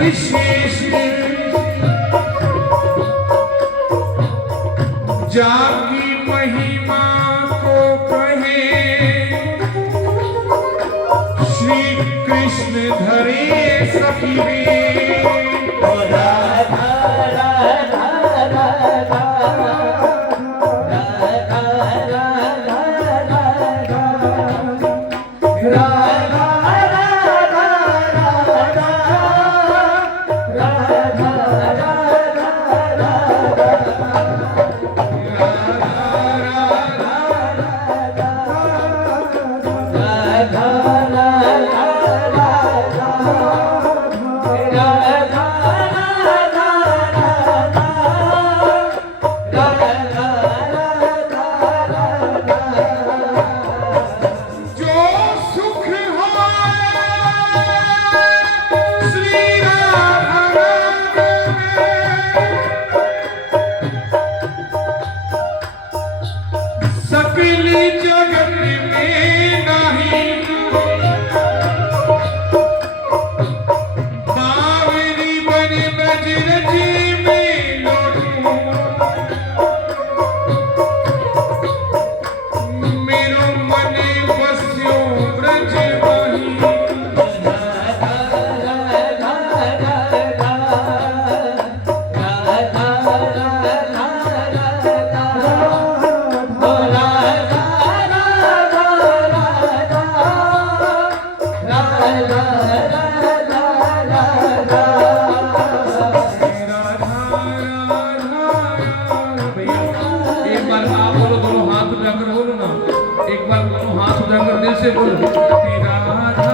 विशेष जाकी महिमा को कहे श्री कृष्ण धरे सखी से बोलो राधा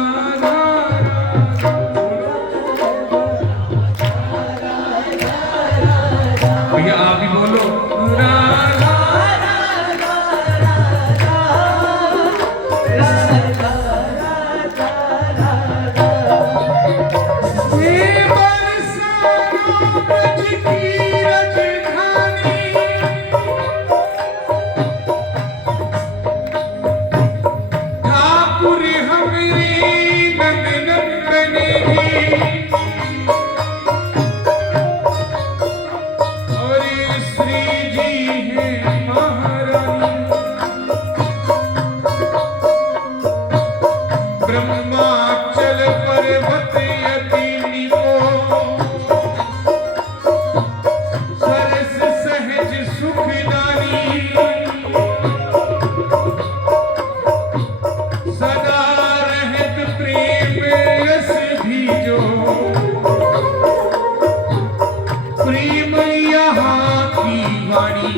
राधा भैया आप भी बोलो राधा ब्रह्माचल पर्वत यतीनी को सरस सहज सुखदानी सदा रहत प्रेम रस भीजो प्रेम यहाँ की वाणी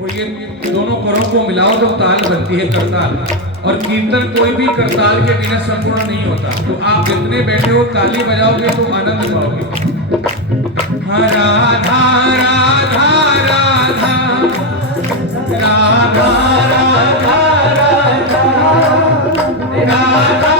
और ये दोनों करों को मिलाओ तो ताल बनती है करताल। और कीर्तन कोई भी करताल के बिना संपूर्ण नहीं होता। तो आप जितने बैठे हो ताली बजाओगे तो आनंद पाओगे। राधा राधा राधा राधा राधा राधा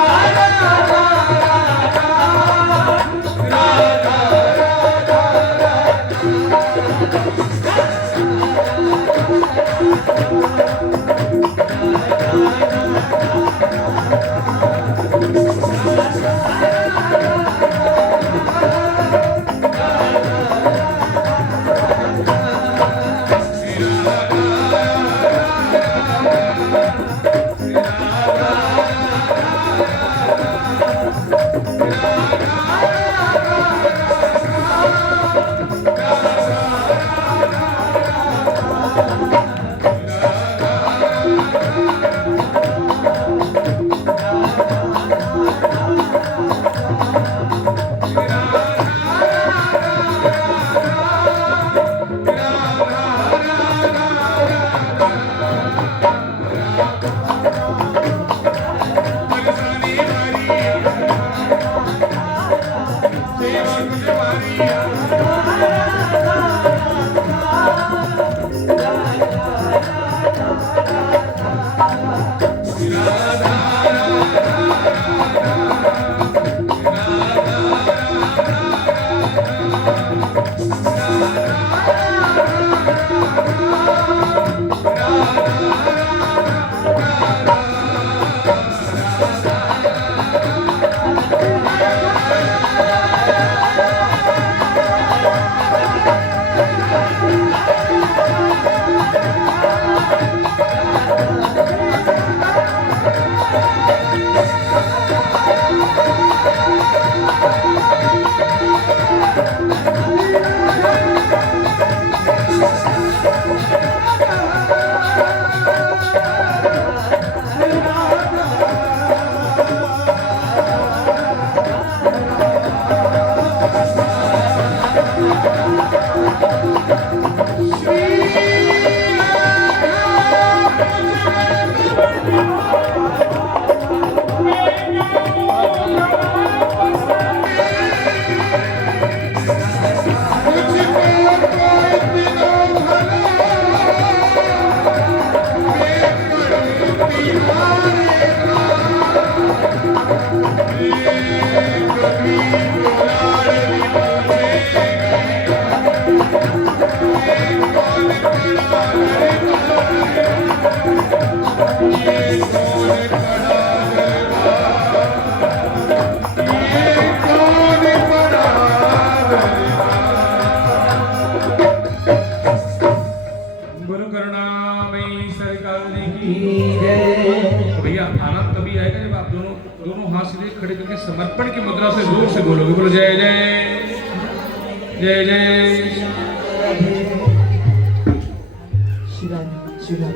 सबसे भारी भैया आनंद तभी आएगा जब आप दोनों दोनों हाथ सीधे खड़े करके समर्पण की मुद्रा से जोर से बोलोगे। बोलो जय जय जय जय श्री राम श्री राम।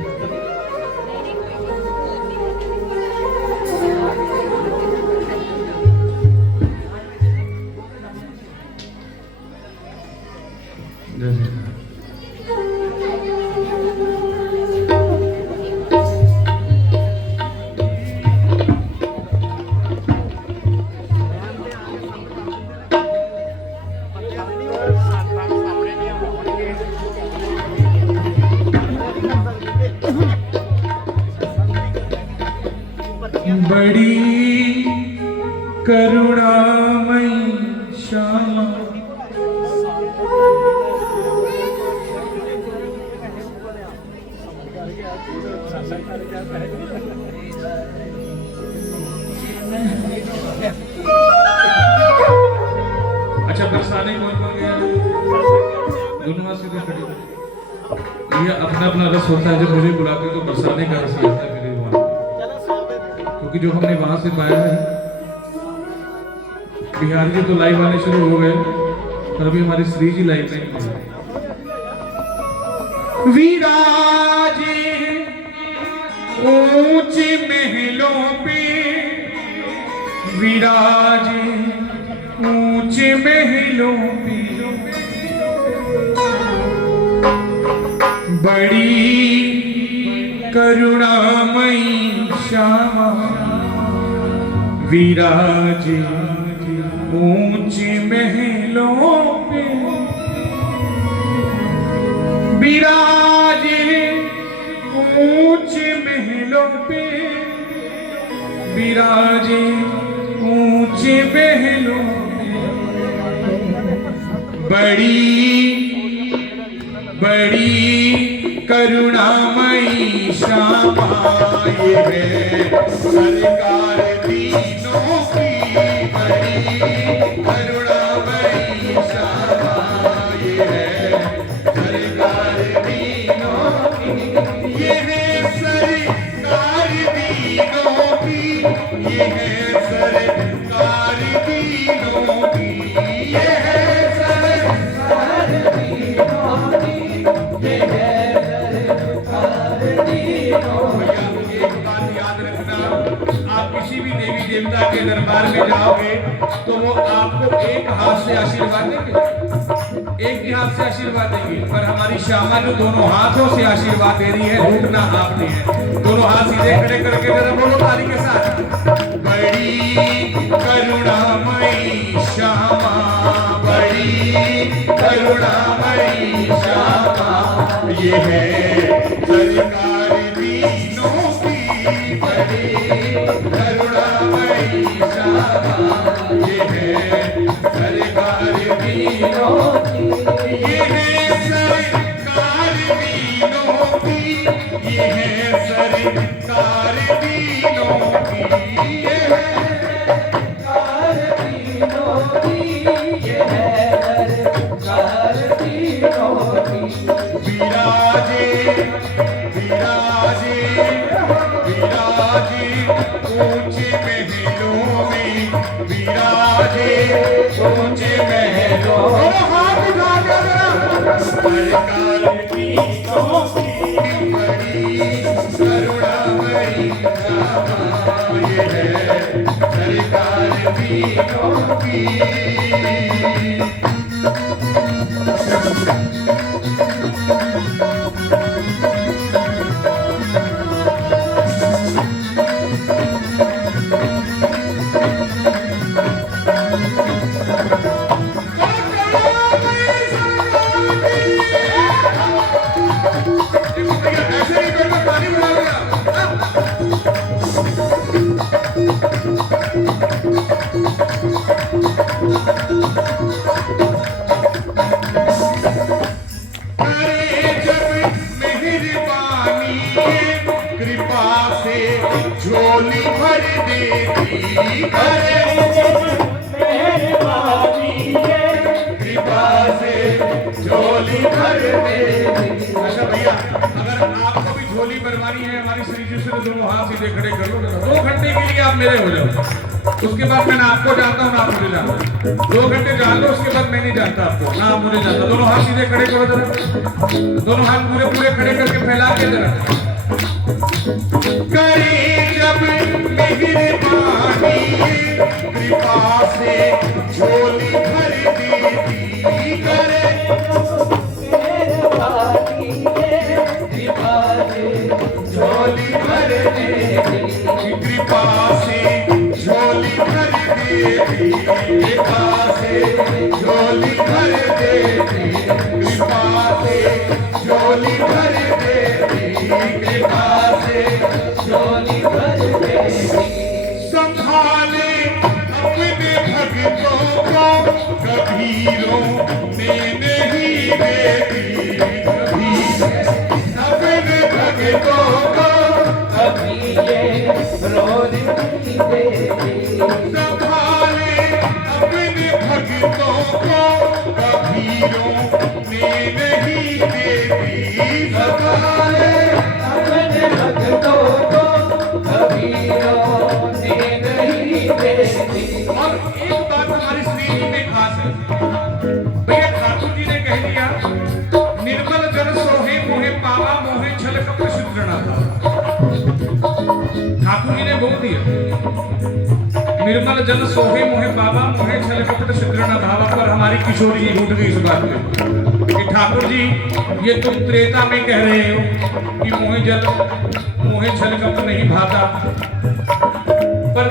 बड़ी करुणामयी श्यामा अच्छा बरसाने कौन कौन गया? दोनों हाथ सीधे खड़े। ये अपना अपना रस होता है, जब मुझे बुलाते तो बरसाने का रस आता है मेरे वहां, क्योंकि जो हमने वहां से पाया है। बिहार जी तो लाइव आने शुरू हो गए, पर अभी हमारी श्री जी लाइव नहीं हुए। विराजे ऊंचे महलों पे, विराजे ऊंचे महलों पे, बड़ी करुणामयी श्यामा विराजे ऊंचे महलों पे, विराजे ऊंचे महलों पे, विराजे ऊंचे महलों पे, बड़ी बड़ी करुणामयी श्यामा ये है सरकार दीनों की, बड़ी करुणामयी श्यामा ये है सरकार दीनों की, ये है सरकार दीनों की, ये है सरकार दीनों की, ये है सरकार दीनों की, ये है आप किसी भी देवी देवता के दरबार में जाओगे तो वो आपको एक हाथ से आशीर्वाद देंगे, एक ही हाथ से आशीर्वाद देंगे, पर हमारी श्यामा जो दोनों हाथों से आशीर्वाद दे रही है, रूठना आपने है। दोनों हाथ सीधे खड़े करके जरा बोलो ताली के साथ, बड़ी करुणामयी श्यामा करुणामयी श्यामा, ये है सरकार दीनों की बड़ी करुणामयी श्यामा, ये है सरकार दीनों की, ये है सरकार दीनों की, ये है सरकार दीनों की, ये है सरकार दीनों की, ये है सरकार दीनों की। विराजे विराजे विराजे ऊंचे महलों में, विराजे ऊंचे महलों में, हाथ उठा के सरकार दीनों की बड़ी करुणामयी श्यामा, ये है सरकार दीनों की। ऐसे ही करके पानी बुलाओगे कृपा से झोली भर देती, अरे मेहरबानी कृपा से झोली भर देती। अच्छा भैया, अगर आपको भी झोली भरवानी है हमारी श्री जी से, तो दोनों हाथ सीधे खड़े कर लो। 2 घंटे के लिए आप मेरे हो जाओ, उसके बाद मैं ना आपको जानता हूँ ना आप मुझे जानते। 2 घंटे जान लो, उसके बाद मैं नहीं जानता आपको ना आप मुझे जानता। दोनों हाथ सीधे खड़े करो जरा, दोनों हाथ पूरे पूरे खड़े करके फैला के जरा। करे जब मेहरबानी कृपा से झोली भर देती, करे मेहरबानी कृपा से झोली भर देती, कृपा से झोली भर देती, कृपा से झोली भर देती, कृपा से झोली भर देती, कृपा से झोली भर देती। संभाले अपने भक्तों को कबीरों में नहीं देती, कभी अपने भक्तों को कभी ये रोज नहीं देती। संभाले अपने भक्तों को कबीरों में नहीं देती, संभाले अपने भक्तों को कबीरों ने नहीं देती। और एक बात हमारी श्री जी में खास है भैया, ठाकुर जी ने कह दिया निर्मल जन सोहे मोहे पावा मोहे छल कपट शुद्रणा। ठाकुर जी ने बोल दिया निर्मल जन सोहे मोहे पावा मोहे छल कपट शुद्रणा भाव पर हमारी किशोरी जी उठ गई इस बात पे कि ठाकुर जी ये तुम त्रेता में कह रहे हो कि मोहे जल मोहे छल कपट नहीं भाता, पर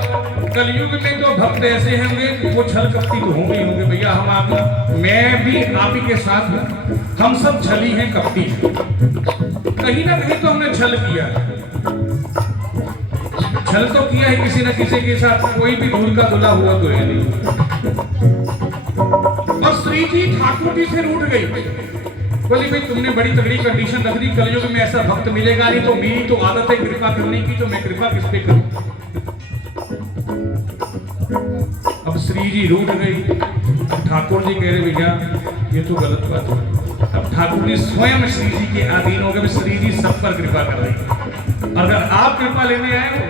कलयुग में तो भक्त ऐसे होंगे वो छल कपटी तो होंगे ही होंगे भैया। हम आप मैं भी आप ही के साथ हूँ, हम सब छली हैं कपटी हैं, कहीं ना कहीं तो हमने छल किया है। छल तो किया है किसी न किसी के साथ, कोई भी भूल का धुला हुआ तो है नहीं। और श्री जी ठाकुर जी से रूठ गई, बोली भाई तुमने बड़ी तगड़ी कंडीशन रख दी, कलयुग में ऐसा भक्त मिलेगा नहीं, तो मेरी तो आदत है कृपा करने की, तो मैं कृपा किस पे करूं। अब श्री जी रूठ गई, अब ठाकुर जी कह रहे भैया ये तो गलत बात है। अब ठाकुर जी स्वयं श्री जी के अधीन हो गए, श्री जी सब पर कृपा कर रही। अगर आप कृपा लेने आए हो,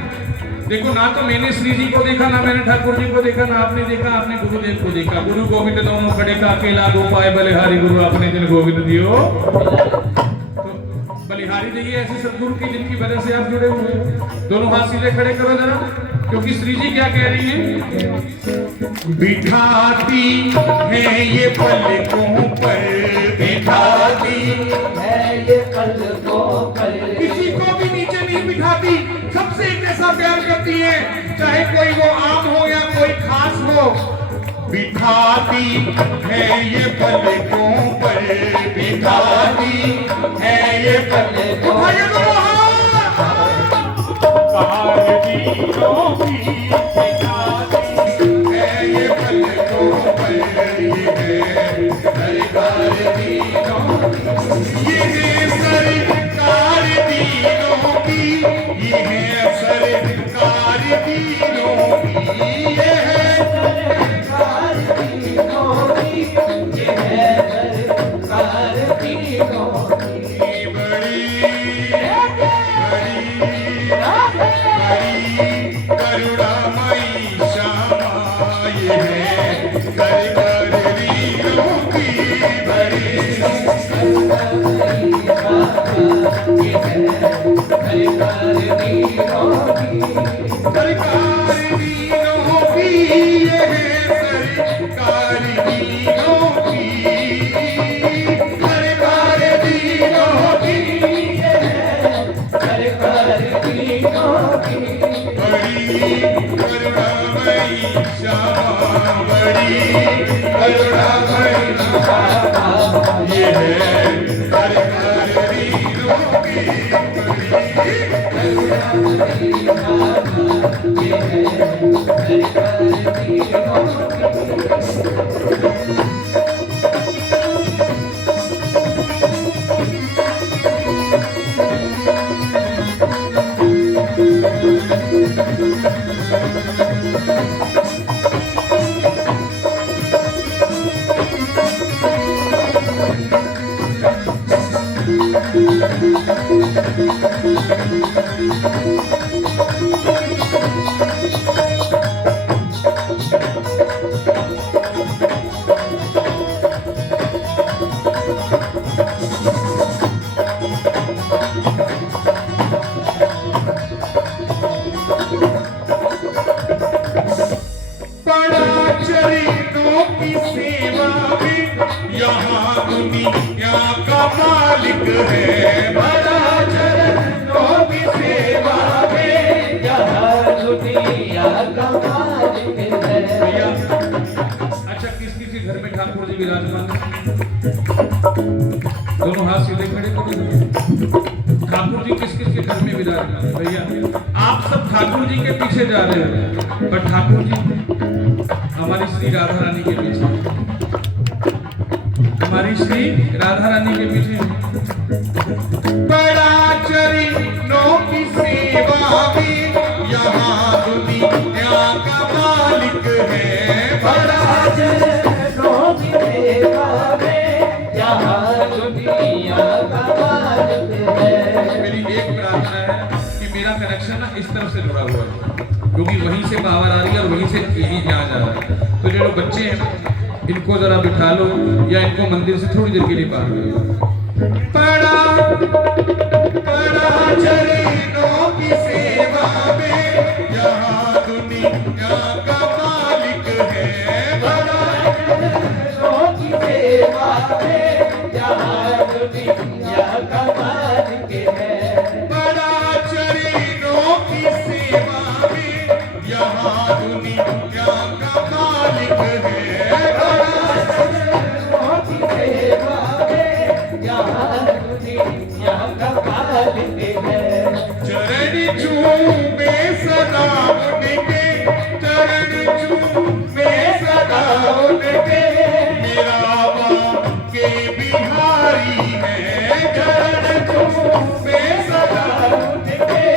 देखो ना तो मैंने श्री जी को देखा, ना मैंने ठाकुर जी को देखा, ना आपने देखा, आपने गुरुदेव को देखा। गुरु गोविंद दोनों खड़े का अकेला गोपाय बलिहारी गुरु अपने दिन गोविंद दियो। तो बलिहारी जी ऐसे सदगुरु की जिनकी वजह से आप जुड़े हुए हो। दोनों हाथ सीधे खड़े करो जरा, क्योंकि श्री जी क्या कह रही हैं, बिठाती है ये पलकों पर, बिठाती है ये पलकों पर, किसी को भी नीचे नहीं बिठाती, सबसे एक जैसा प्यार करती है, चाहे कोई वो आम हो या कोई खास हो। बिठाती है ये पलकों पर, बिठाती है ये पलकों पर, कारदीनों की बिठाती है ये पलकों पर, ये है सरकार दीनों की, ये है सरकार दीनों की, ये है सरकार दीनों की, ये है करुणामयी श्यामा, ये है सरकार दीनों की बड़ी, सरकार दीनों की, ये है सरकार दीनों की, सरकार दीनों की, बड़ी करुणामयी श्यामा, बड़ी करुणामयी श्यामा, ये है सरकार दीनों की बड़ी करुणामयी श्यामा, ये है सरकार दीनों की। यहाँ दुनिया का मालिक है, बड़ा चरणों की सेवा में यहाँ दुनिया का मालिक है। भैया अच्छा, किस किस के घर में ठाकुर जी विराजमान है? दोनों हाथ सीधे खड़े करो। ठाकुर जी किस किस के घर में विराजमान है? भैया आप सब ठाकुर जी के पीछे जा रहे हो, पर ठाकुर जी हमारी श्री राधा रानी के पीछे, हमारी श्री राधा रानी के पीछे। बड़ा चरणों की सेवा में यहाँ दुनिया का मालिक है, बड़ा चरणों की सेवा में यहाँ दुनिया का मालिक है। मेरी एक प्रार्थना है कि मेरा कनेक्शन ना इस तरफ से जुड़ा हुआ है, क्योंकि वहीं से पावर आ रही है और वहीं से यही यहाँ जा रहा है। तो जो बच्चे हैं इनको जरा बिठा लो या इनको मंदिर से थोड़ी देर के लिए पार करो। बड़ा चरणों की सेवा में यहाँ दुनिया का मालिक है, बड़ा चरणों की सेवा में यहाँ दुनिया का मालिक है, बड़ा चरणों की सेवा में यहाँ दुनिया का मालिक है, चरण चूमे सदा उनके, चरण चूमे सदा उनके, मेरा बाप के बिहारी है, चरण चूमे सदा उनके,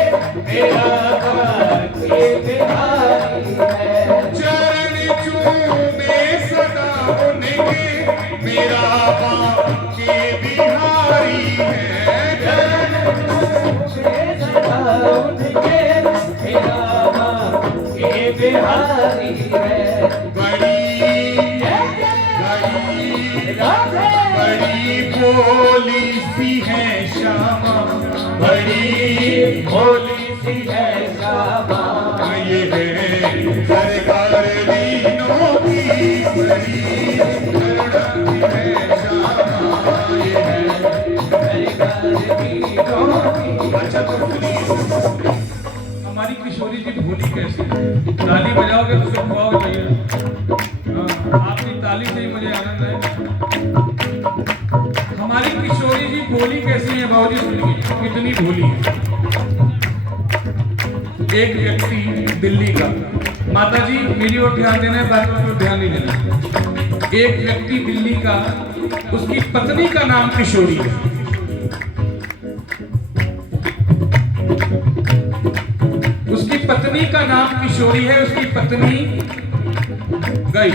मेरा बाप के बिहारी है, चरण चूमे सदा उनके, मेरा बाप के बिहारी है, चरण बिहारी है। बड़ी भोली सी है श्यामा, बड़ी भोली सी है श्यामा, ये है सरकार दीनों की बड़ी करुणामयी है श्यामा, ये है सरकार दीनों की। अच्छा तो हमारी किशोरी जी भोली कैसी, ताली बजाओगे तो सब पाओगे भैया। हाँ हमारी किशोरी जी भोली कैसी है बाबूजी, सुनिए कितनी भोली है। एक व्यक्ति दिल्ली का, माता जी मेरी ओर ध्यान देना है, बाकी को ध्यान नहीं देना। एक व्यक्ति दिल्ली का, उसकी पत्नी का नाम किशोरी है। उसकी पत्नी का नाम किशोरी है। उसकी पत्नी गई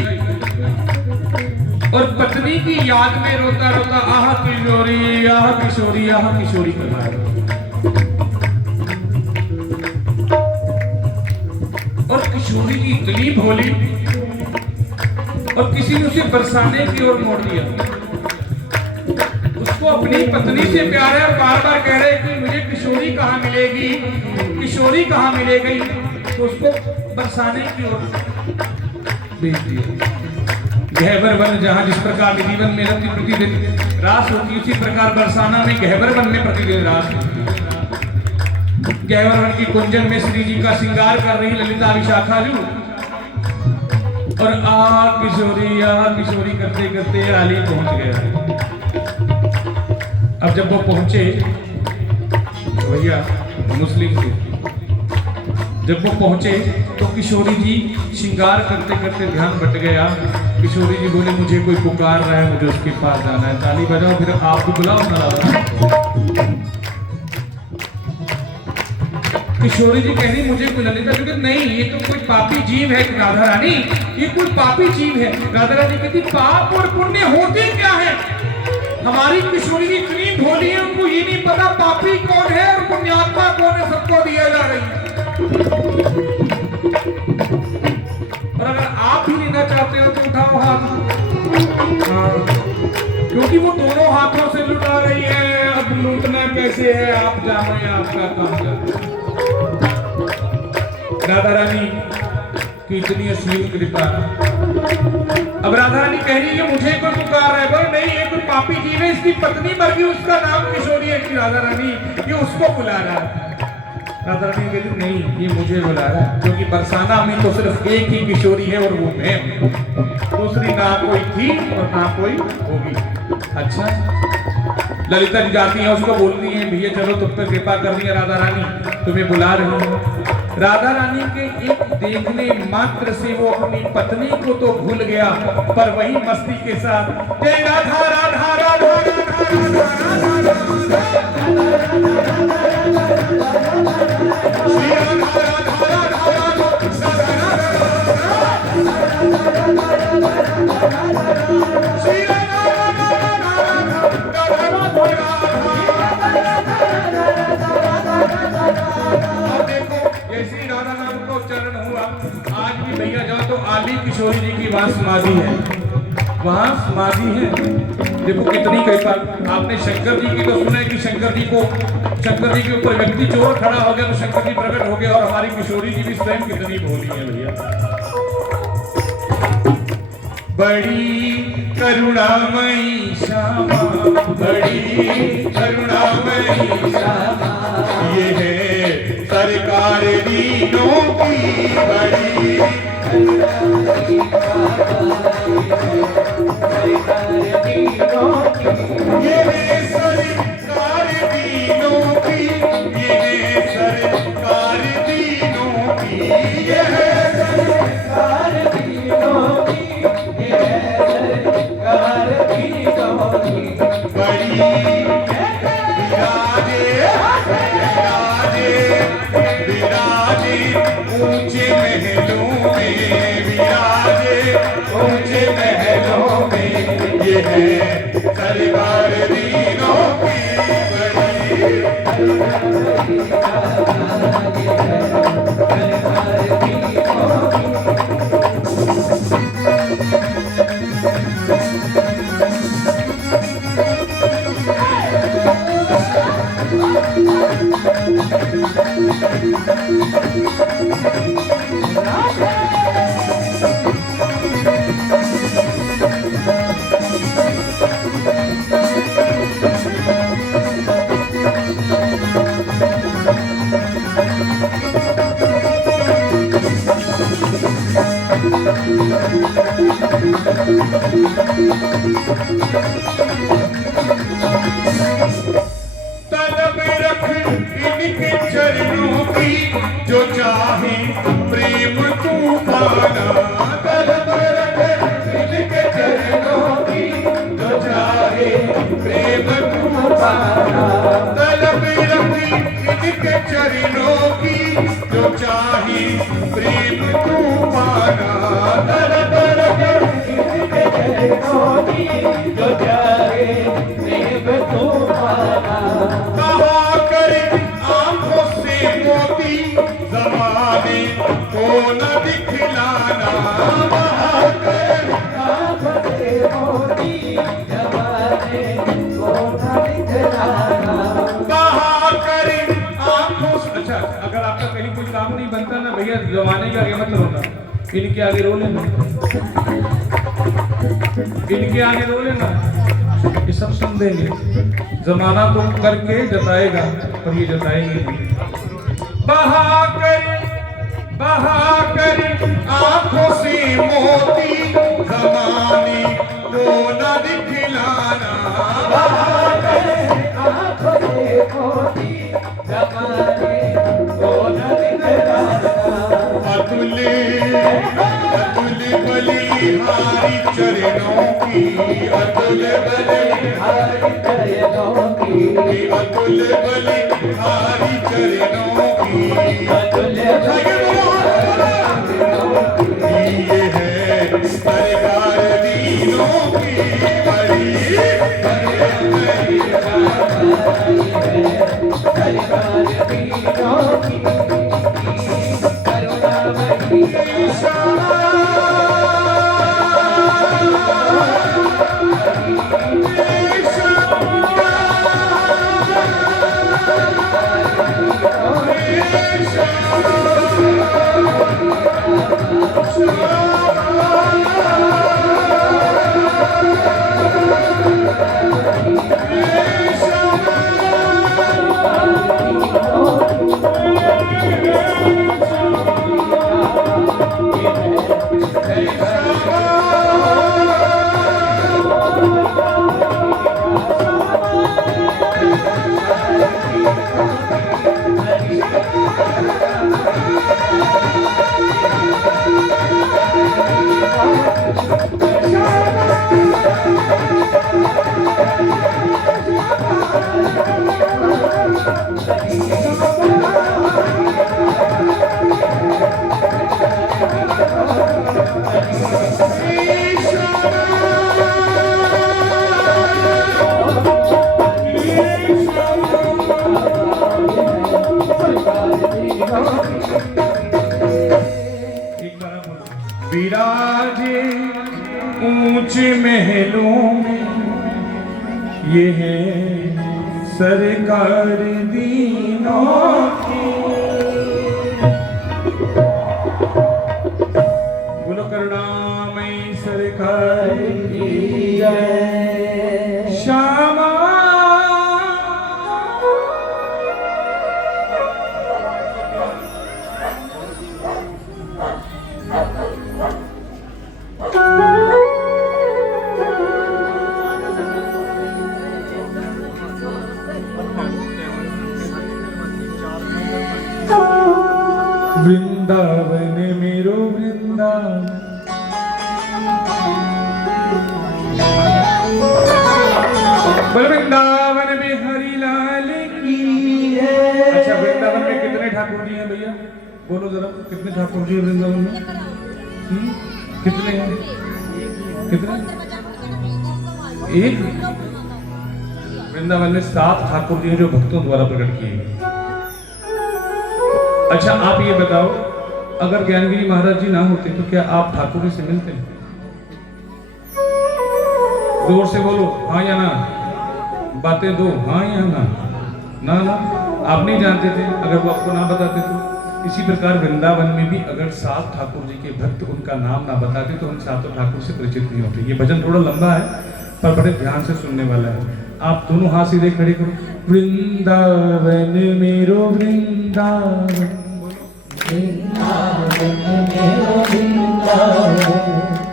और पत्नी की याद में रोता रोता आह किशोरी आह किशोरी आह किशोरी कर रहा है। और किशोरी जी इतनी भोली, और किसी ने उसे बरसाने की ओर मोड़ दिया। उसको अपनी पत्नी से प्यार है और बार बार कह रहे कि मुझे किशोरी कहाँ मिलेगी, किशोरी कहाँ मिलेगी, तो उसको बरसाने की ओर भेज दिया। गहबर वन, जहाँ जिस प्रकार जीवन में रति प्रतिदिन रास होती, उसी प्रकार बरसाना में गहबर वन में प्रतिदिन रास होती। गहबर वन की कुंजन में श्री जी का श्रृंगार कर रही ललिता विशाखा जू, और किशोरी करते करते आली पहुंच गया। अब जब वो पहुंचे भैया मुस्लिम थे, जब वो पहुंचे तो किशोरी जी श्रृंगार करते करते ध्यान भट गया। किशोरी जी बोले मुझे कोई पुकार रहा है, मुझे उसके पास जाना है, ताली बजाओ, फिर आप तो बुलाओ ना। किशोरी जी कह रही मुझे कोई ललिता, क्योंकि नहीं ये तो कोई पापी जीव है राधा रानी, ये कोई पापी जीव है। राधा रानी कहती पाप और पुण्य होते क्या है? हमारी किशोरी जी इतनी भोली है, उनको ये नहीं पता पापी कौन है और पुण्यात्मा कौन है, सबको दिया जा रही है। और अगर आप ही लेना चाहते हो तो उठाओ हाथ, क्योंकि वो दोनों हाथों से लुटा रही है। अब लूटना कैसे है आप जानो, या आपका काम जानो। राधा रानी की इतनी असीम कृपा। अब राधा रानी कह रही है मुझे कोई पुकार है, बोल नहीं ये कोई पापी जीव है, इसकी पत्नी मर गई, उसका नाम किशोरी है। कि राधा रानी ये उसको बुला रहा है। राधा रानी कहती नहीं ये मुझे बुला रहा है, क्योंकि बरसाना में तो सिर्फ एक ही किशोरी है और वो मैं, दूसरी ना कोई थी और ना कोई होगी। अच्छा, ललिता जी जाती है, उसको बोलती है भैया चलो तुम पर कृपा कर रही है राधा रानी, तुम्हें बुला रही है। राधा रानी के एक देखने मात्र से वो अपनी पत्नी को तो भूल गया, पर वही मस्ती के साथ जय राधा राधा राधा आली किशोरी जी की वहां समाधि है, वहां समाधि है। देखो कितनी कृपा। आपने शंकर जी की तो सुना है कि शंकर जी के ऊपर व्यक्ति चोर खड़ा हो गया तो शंकर जी प्रकट हो गए, और हमारी किशोरी जी भी स्वयं कितनी भोली है भैया। बड़ी करुणामयी श्यामा, बड़ी करुणामयी श्यामा, ये है सरकार दीनों की बड़ी। ये है सरकार दीनों की, ये है सरकार दीनों की, ये है सरकार दीनों की, ये है सरकार दीनों की। बड़ी विराजे विराजे विराजे ऊंचे महलों में, विराजे ऊंचे महलों में, ये है सरकार दीनों तलब रख इनके चरणों की जो चाहे प्रेम तूफाना। तलब रख इनके चरणों की जो चाहे प्रेम तूफाना। तलब रख इनके चरणों की जो चाहे प्रेम तूफाना। तलब रख इनके चरणों की जो चाहे प्रेम तूफाना। कहा करे आंखों से मोती ज़माने को न दिखलाना। कहा करे आंखों से मोती ज़माने को न दिखलाना। कहा करे आंखों से। अच्छा, अगर आपका कहीं कोई काम नहीं बनता ना भैया, जमाने के आगे मत रोना, इनके आगे रो लेना, इनके आगे रो लेना, ये सब सुन देंगे। जमाना तो करके जताएगा पर ये जताएंगे नहीं। बहा कर आंखों से मोती ज़माने को न दिखलाना। बहा कर आंखों से मोती ज़माने को न दिखलाना। अतुल बलिहारी चरणों की। अतुल बलिहारी चरणों की। अतुल बलिहारी चरणों की। अतुल ये है सरकार दीनों की बड़ी सरकार दीनों की करुणामयी विराजे ऊंचे महलों में ये है सरकार दीनों की। बोलो करुणामयी सरकार की जय। श्यामा वृंदावन मेरो वृंदावन। वृंदावन में हरि लाल की है। अच्छा, वृंदावन में कितने ठाकुर जी हैं भैया? बोलो जरा, कितने ठाकुर जी हैं वृंदावन में? कितने हैं? कितने? एक। वृंदावन में 7 ठाकुर जी हैं जो भक्तों द्वारा प्रकट किए गए। अच्छा, आप ये बताओ, अगर ज्ञानगिरी महाराज जी ना होते तो क्या आप ठाकुर जी से मिलते? जोर से बोलो, हाँ या ना। बातें दो, हाँ या ना। ना ना, आप नहीं जानते थे अगर वो आपको ना बताते तो। इसी प्रकार वृंदावन में भी अगर 7 ठाकुर जी के भक्त उनका नाम ना बताते तो हम 7 ठाकुर से परिचित नहीं होते। ये भजन थोड़ा लंबा है पर बड़े ध्यान से सुनने वाला है। आप दोनों हाथ सीधे खड़े करो। वृंदावन मेरो वृंदावन,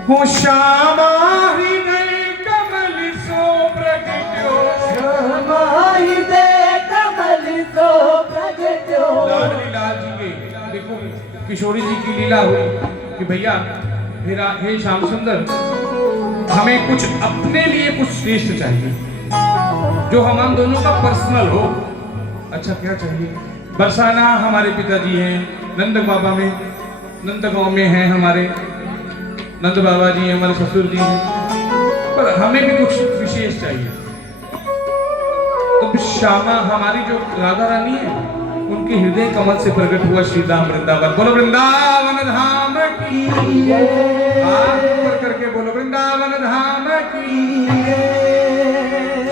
हो श्यामा हृदय कमल किशोरी जी की लीला हुई कि भैया हे श्याम सुंदर, हमें कुछ अपने लिए कुछ श्रेष्ठ चाहिए जो हम दोनों का पर्सनल हो। अच्छा क्या चाहिए? बरसाना हमारे पिताजी हैं, नंद बाबा में नंद गांव में हैं हमारे नंद बाबा जी, हमारे ससुर जी हैं, पर हमें भी कुछ विशेष चाहिए। तो श्यामा हमारी जो राधा रानी है उनके हृदय कमल से प्रकट हुआ श्री राम वृंदावन। बोलो वृंदावन धाम की हाथ ऊपर करके बोलो वृंदावन धाम की।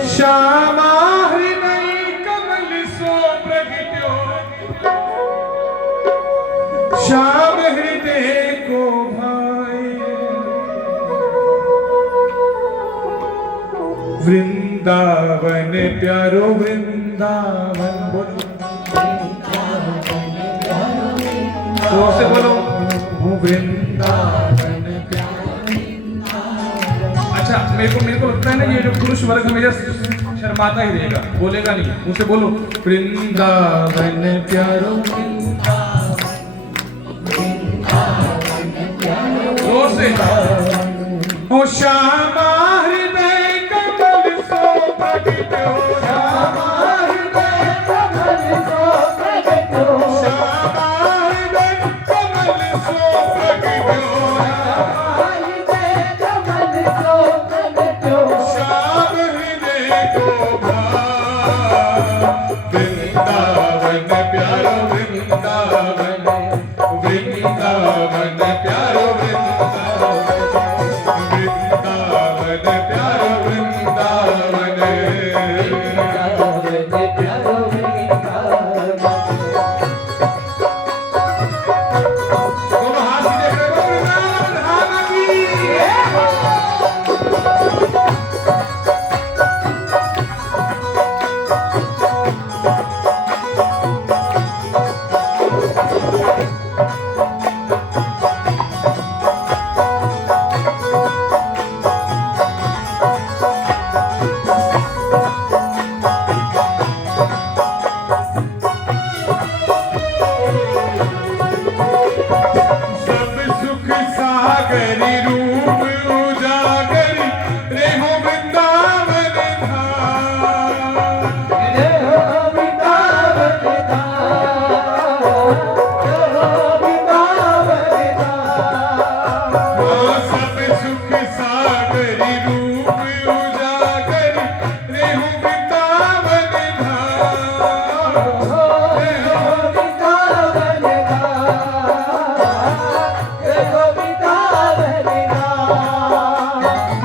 श्यामा हृदय कमल सो प्रगट्यो, श्याम हृदय को भाए, वृंदावन प्यारो वृंदावन। बोलो तो से बोलो वृंदावन प्यारो। अच्छा मेरे को लगता है ना ये जो पुरुष वर्ग हमेशा शर्माता ही रहेगा, बोलेगा नहीं। उसे बोलो वृंदावन प्यारो जोर से। ओ श्यामा हृदय कमल सो प्रगट्यो, श्यामा हृदय कमल सो प्रगट्यो, श्यामा हृदय कमल सो प्रगट्यो, श्याम हृदय को वृंदावन प्यारो वृंदावन, वृंदावन प्यारो वृंदावन प्यारो वृंदावन। दोनों हाथ सीधे करो, वृंदावन धाम की। सब सुख सागरी रूप उजागरी रेहो वृंदावन धाम, सब सुख सागरी रूप उजागरी रेहो वृंदावन धाम।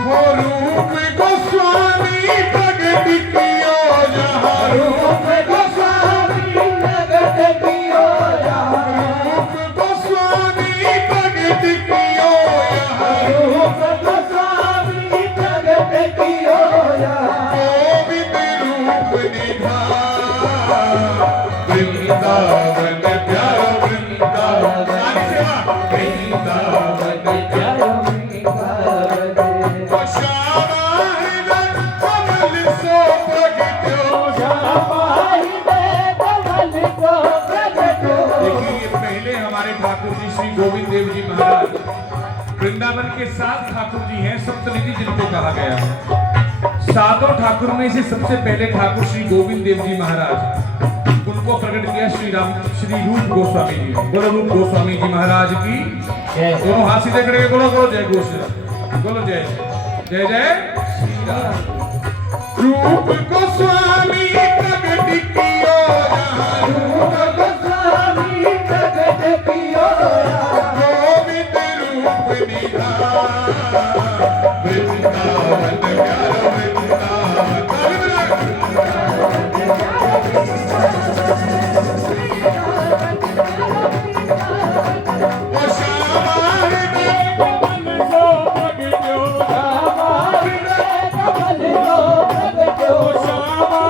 वो रूप गोस्वामी प्रगट कियो जहाँ, रूप गोस्वामी प्रगट कियो जहाँ, रूप गोस्वामी प्रगट कियो यहाँ, रूप गोस्वामी प्रगट कियो यहाँ, गोविंद रूप निधान, वृंदावन प्यारो वृंदावन, वृंदावन प्यारो वृंदावन। श्यामा हृदय कमल सो प्रगट्यो, श्यामा हृदय कमल सो प्रगट्यो। देखिए पहले हमारे ठाकुर जी श्री गोविंद देव जी महाराज वृंदावन के 7 ठाकुर जी हैं, सप्तनिधि जिनको कहा गया है। 7 ठाकुर में से सबसे पहले ठाकुर श्री गोविंद देव जी महाराज, उनको प्रकट किया श्री रूप गोस्वामी जी। बोलो रूप गोस्वामी जी महाराज की। दोनों हाथ सीधे करके बोलो बोलो जय गोस्वामी, बोलो जय जय जय श्री राम। रूप गोस्वामी प्रगट कियो जहाँ, रूप गोस्वामी प्रगट कियो जहाँ, गोविंद रूप निधान, वृंदावन प्यारो वृंदावन। ओ श्यामा हृदय कमल सो प्रगट्यो, श्यामा हृदय कमल सो प्रगट्यो, श्यामा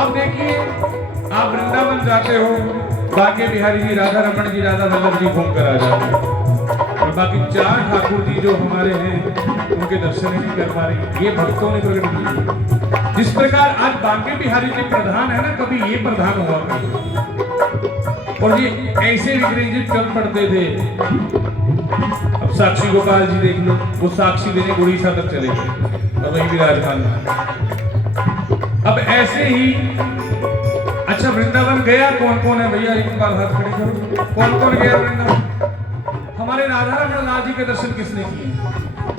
अब देखिए, आप वृंदावन जाते हो, बांके बिहारी जी, राधा रमन जी, राधा वल्लभ जी घूम कर आ जाते हो, और बाकी 4 ठाकुर जी जो हमारे हैं उनके दर्शन नहीं कर पा रहे। ये भक्तों ने प्रकट किए। जिस प्रकार आज बांके बिहारी जी प्रधान है ना, कभी ये प्रधान हुआ करते, और ये ऐसे विग्रहित चल पड़ते थे। अब साक्षी गोपाल जी देख लो, वो साक्षी देने उड़ीसा तक चले गए और वही विराजमान। अब ऐसे ही अच्छा, वृंदावन गया कौन कौन है भैया, एक बार हाथ खड़े करो। कौन कौन गया वृंदावन? हमारे राधा रमन लाल जी के दर्शन किसने किए?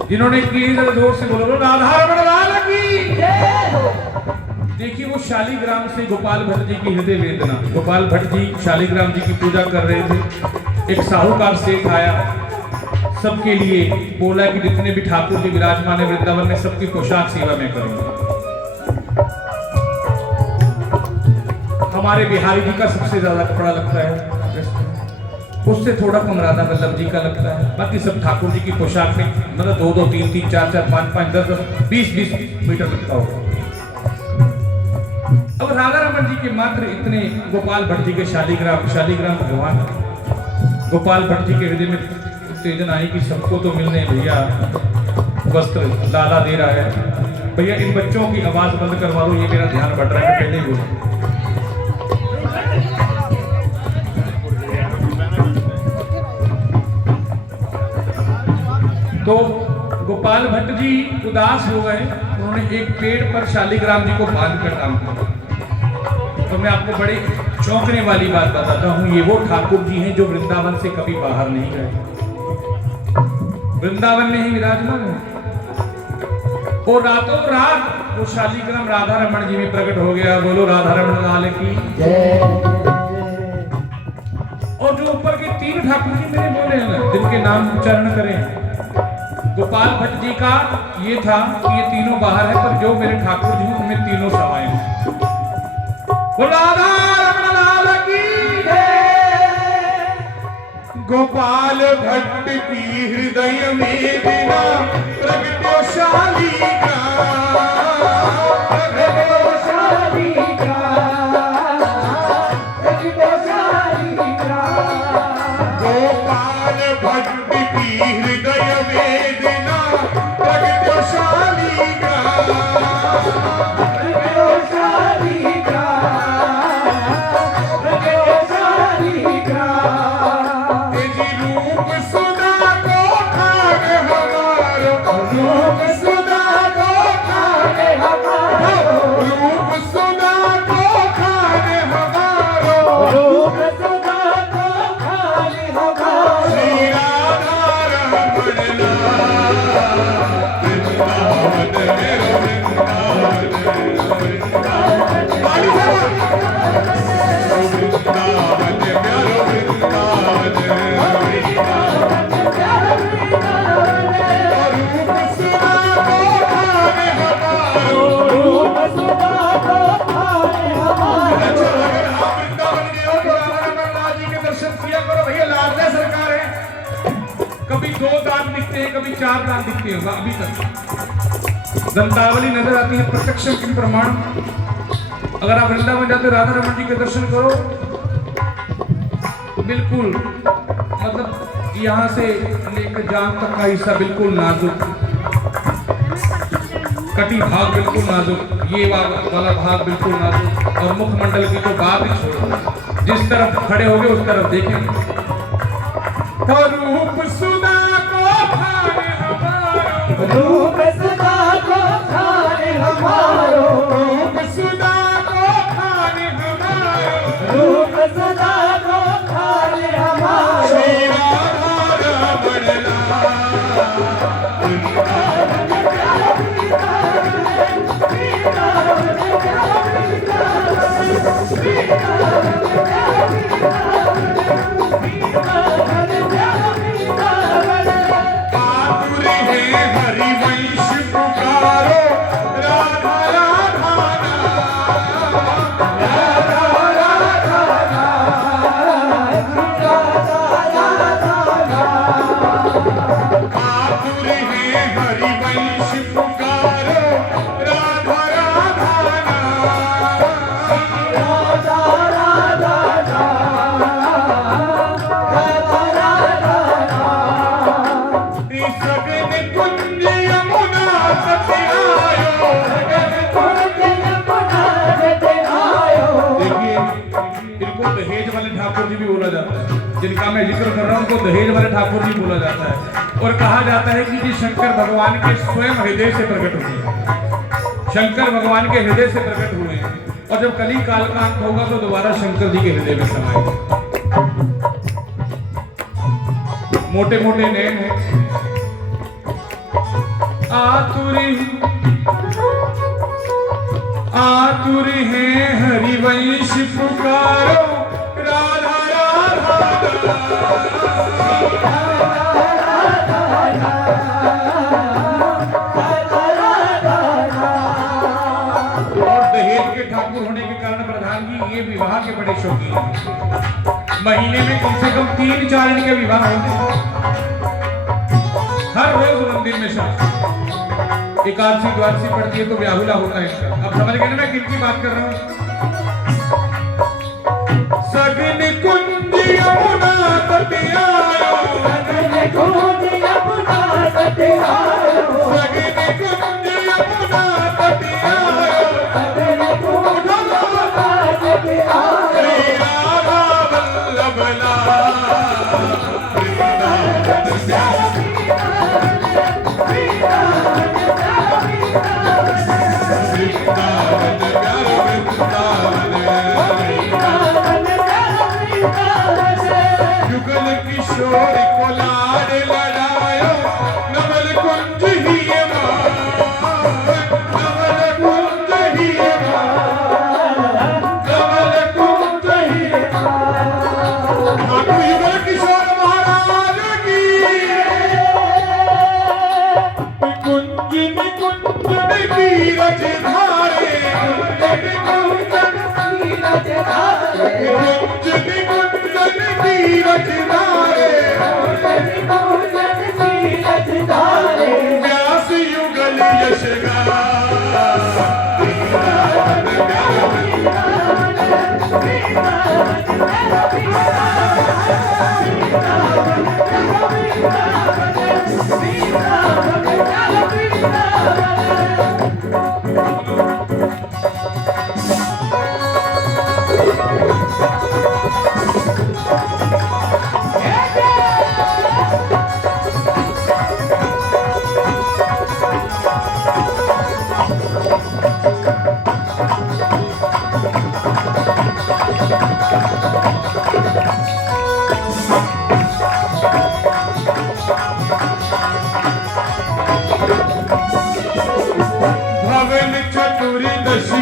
जिन्होंने किए जरा जोर से बोलो, राधा रमन लाल की। देखिए, वो शालीग्राम से गोपाल भट्ट जी की हृदय वेदना, गोपाल भट्ट जी शालीग्राम जी की पूजा कर रहे थे। एक साहूकार सेठ आया, सबके लिए बोला कि जितने भी ठाकुर जी विराजमान है वृंदावन में, सबकी पोशाक सेवा में करूंगा। हमारे बिहारी जी का सबसे ज्यादा कपड़ा लगता है, उससे थोड़ा कम राधा वल्लभ जी का लगता है। बाकी सब ठाकुर जी की पोशाक में मतलब 2-2, 3-3, 4-4, 5-5, 10-10, 20-20 मीटर लगता होगा। अब राधा रमन जी के मात्र इतने, गोपाल भट्ट जी के शालीग्राम भगवान गोपाल भट्ट जी के हृदय में उत्तेजना आई कि सबको तो मिलने भैया वस्त्र लाला दे रहा है, भैया इन बच्चों की आवाज बंद करवा दो, ये मेरा ध्यान बढ़ रहा है, पहले ही बोलो। तो गोपाल भट्ट जी उदास हो गए, उन्होंने एक पेड़ पर शालीग्राम जी को बांध कर टांग दिया। तो मैं आपको बड़ी चौंकने वाली बात बताता हूँ, ये वो ठाकुर जी हैं जो वृंदावन से कभी बाहर नहीं गए, वृंदावन में ही विराजमान है। और रातों रात वो शालीग्राम राधा रमन जी में प्रकट हो गया। बोलो राधा रमन लाल की। और जो ऊपर के 3 ठाकुर जी मेरे बोले हैं ना, जिनके नाम उच्चारण करें, गोपाल भट्ट जी का ये था कि ये तीनों बाहर है, पर जो मेरे ठाकुर जी उनमें तीनों समाये हैं। वो राधा रमन लाल की। गोपाल भट्ट की हृदय में बिना प्रगट्यो शालीग्राम, प्रगट्यो शालीग्राम, प्रगट्यो शालीग्राम। गोपाल भट्ट की हृदय में बिना प्रगट्यो शालीग्राम, प्रगट्यो शालीग्राम, प्रगट्यो शालीग्राम। रूप सुधा को खाने हमारो, रूप सुधा को खाने हमारो, रूप सुधा को खाने हमारो, रूप सुधा को खाने हमारो। श्री राधा रमन लाल, वृंदावन मेरो वृंदावन, वृंदावन मेरो कभी 2 दांत दिखते हैं, कभी 4 दांत दिखते हैं। अभी तक दंतावली नजर आती है, प्रत्यक्ष के प्रमाण। अगर आप वृंदावन जाते राधा रमन जी के दर्शन करो, बिल्कुल मतलब यहाँ से लेकर जांग तक का हिस्सा बिल्कुल नाजुक, कटी भाग बिल्कुल नाजुक, ये वाला भाग बिल्कुल नाजुक, और मुखमंडल की तो बात ही छोड़ो, जिस तरफ खड़े होगे उस तरफ देखें। रूप सुधा को खाने हमारो, रूप सुधा को खाने हमारो, रूप सुधा को खाने हमारो, रूप सुधा को खाने हमारो। श्री राधा रमन आतुर है हरिवंश पुकारो, राधा राधा आतुर है हरिवंश पुकारो, राधा राधा सगन कुंज यमुना तट आयो, सगन कुंज यमुना तट आयो। देखिए, इनको दहेज वाले ठाकुर जी भी बोला जाता है, जिनका मैं जिक्र कर रहा हूँ उनको दहेज वाले ठाकुर जी बोला जाता है। और कहा जाता है कि जी शंकर भगवान के स्वयं हृदय से प्रकट हुए हैं, शंकर भगवान के हृदय से प्रकट हुए हैं, और जब कली काल का अंत होगा तो दोबारा शंकर जी के हृदय में समाएंगे। मोटे मोटे नैन हैं, आतुर है हरिवंश पुकारो, राधा राधा और दहेज के ठाकुर होने के कारण प्रधान जी ये विवाह के बड़े शौकीन हैं। महीने में कम से कम 3-4 इनके विवाह होते, हर रोज मंदिर में शाम एकादशी द्वादशी पड़ती है तो व्याहुला होता है इनका। अब समझ गए ना मैं किनकी बात कर रहा हूँ। सगन कुंज यमुना तट आयो, सगन कुंज यमुना तट आयो, सगन कुंज यमुना तट आयो, सगन कुंज यमुना तट आयो। श्री राधा वल्लभ लाल, युगल किशोर को लाड लड़ायो, नवल कुंज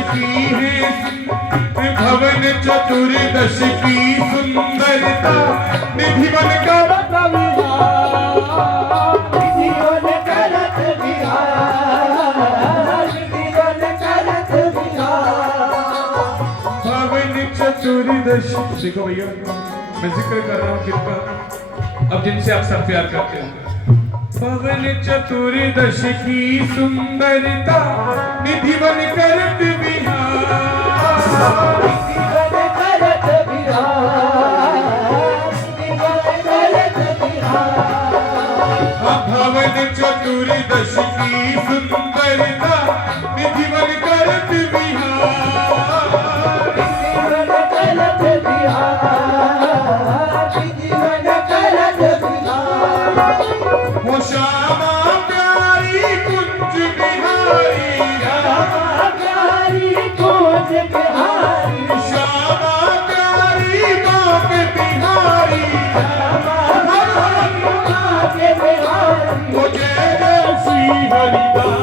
की है भवन चतुर्दश की सुंदरता निधि बन कर जीवन करत विहार, जीवन करत विहार। भवन चतुर्दश। देखो भैया मैं जिक्र कर रहा हूँ किनका, अब जिनसे आप सब प्यार करते हैं। भवन चतुर्दश की सुंदरता निधि बन करत विहार, जीवन करत विहार, जीवन करत विहार। भवन चतुर्दश की सुंदरता निधि बन करत विहार, जीवन करत विहार, जीवन करत विहार। हो श्यामा प्यारी कुंज बिहारी, श्यामा प्यारी कुंज बिहारी, श्यामा प्यारी बाग बिहारी, श्यामा प्यारी बाग बिहारी। हो जय जय श्री हरिदास।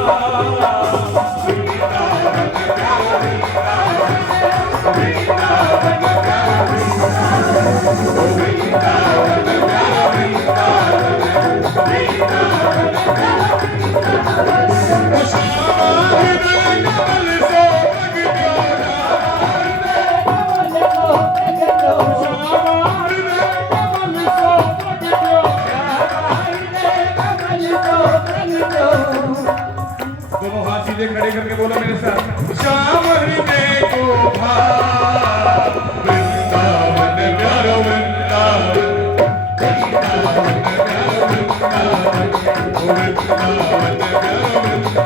दोनों हाथ सीधे खड़े करके बोलो मेरे साथ, श्याम हृदय को भाव वृंदावन प्यारो वृंदावन, वृंदावन प्यारो वृंदावन, ओ वृंदावन प्यारो वृंदावन।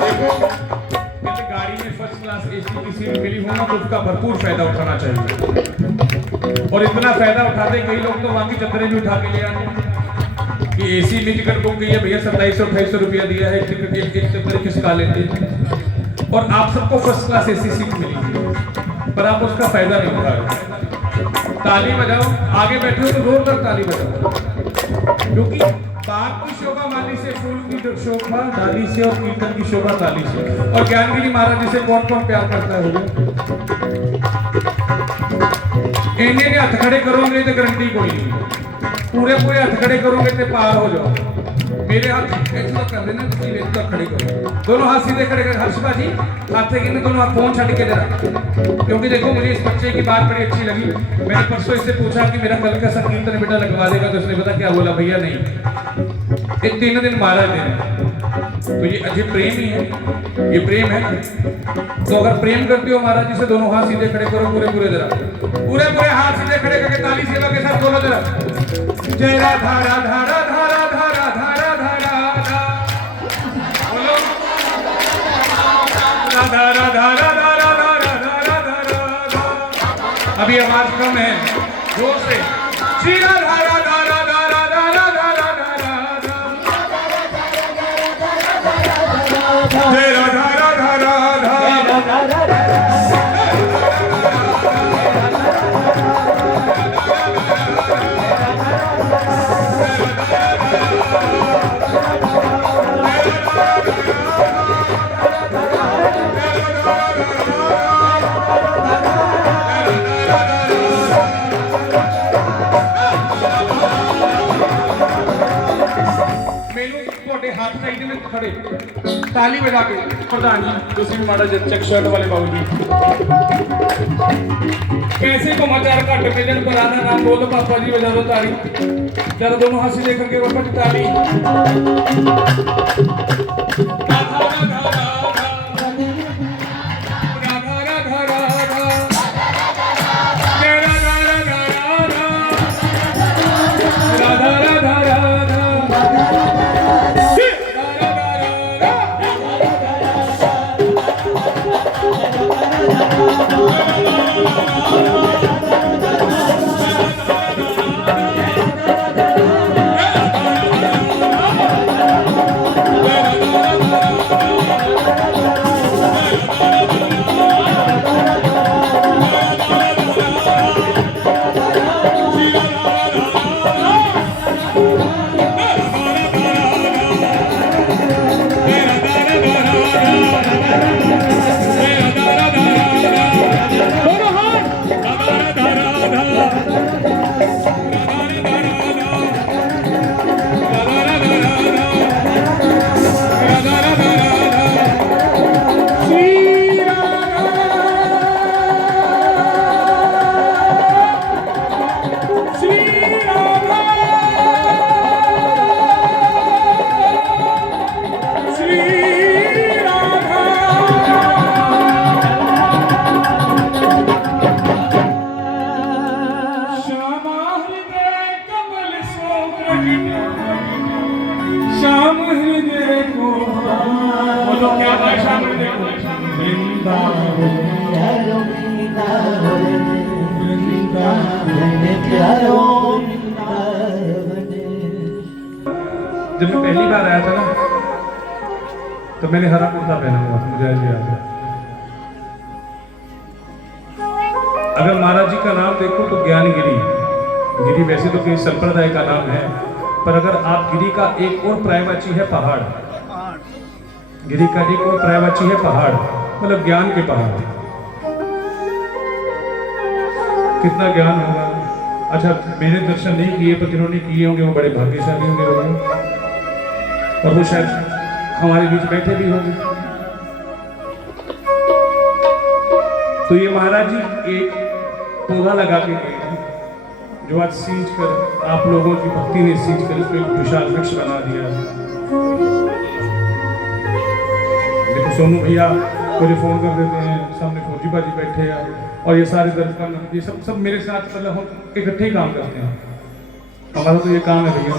देखो गाड़ी में फर्स्ट क्लास एसी की सीट मिली हो ना तो उसका भरपूर फायदा उठाना चाहिए, और इतना फायदा उठाते कई लोग तो वहां की चदरें भी उठा के ले आते हैं कि एसी में टिकट बुक की है भैया 2700-2800 रुपया दिया है, टिकट एक चदर खिसका लेते हैं, और आप सबको फर्स्ट क्लास एसी सीट मिली पर आप उसका फायदा नहीं उठा रहे। ताली बजाओ, आगे बैठे हो तो जोरदार ताली बजाओ, क्योंकि बाग की शोभा माली से, फूल की शोभा डाली से, और कीर्तन की शोभा ताली से। और ज्ञानगिरी महाराज जी से कौन कौन प्यार करता है? इन्हें ने हथ खड़े करोगे तो गारंटी कोई नहीं, पूरे पूरे हथ खड़े करोगे तो पार हो जाओ। मेरे हाथ ऐसा कर देना, तो खड़े करो, दोनों हाथ सीधे खड़े कर। हर्ष भाजी हाथ से गिने, दोनों हाथ फोन छट के जरा, क्योंकि देखो मुझे इस बच्चे की बात बड़ी अच्छी लगी। मैंने परसों इससे पूछा कि मेरा कल का संकीर्तन बेटा लगवा देगा, तो उसने पता क्या बोला, भैया नहीं, ये 3 दिन महाराज देना। तो ये अजय प्रेम ही है, ये प्रेम है। तो अगर प्रेम करते हो महाराज जी से, दोनों हाथ सीधे खड़े करो, पूरे पूरे जरा, पूरे पूरे हाथ सीधे खड़े करके ताली सेवा के साथ बोलो जरा, जय राधा राधा राधा राधा राधा राधा राधा, बोलो राधा राधा राधा राधा राधा राधा राधा। अभी आवाज कम है, जोर से, श्री राधा राधा राधा राधा राधा राधा राधा, जय राधा राधा राधा। हाथ चाहिए में खड़े ताली बजा के प्रधान जी दूसरी माड़ा चेक शर्ट वाले बाबू जी कैसे को मचार का डिवीजन पर आना नाम बोलो पापा जी बजा दो ताली जरा दोनों हाथ सीधे करके पापा जी ताली जब मैं पहली बार आया था ना तो मैंने हरा कुर्ता पहना हुआ था, मुझे आज याद है। अगर महाराज जी का नाम देखो तो ज्ञानगिरी, गिरी वैसे तो किसी संप्रदाय का नाम है, पर अगर आप गिरी का एक और पर्यायवाची है पहाड़, गिरी का एक और पर्यायवाची है पहाड़, मतलब ज्ञान के पहाड़। कितना ज्ञान होगा। अच्छा, मैंने दर्शन नहीं किए पर जिन्होंने किए होंगे वो बड़े भाग्यशाली होंगे भैया, और वो शायद हमारे बीच बैठे भी होंगे। तो ये महाराज जी एक पौधा लगा के गए थे, जो आज सींच कर आप लोगों की भक्ति ने सींच कर इसको एक विशाल वृक्ष बना दिया। देखो सोनू भैया मुझे फोन कर देते हैं, सामने फौजी बाजी बैठे हैं, और ये सारे दर्शक ये सब मेरे साथ मतलब हम इकट्ठे ही काम करते हैं। हमारा तो ये काम है भैया,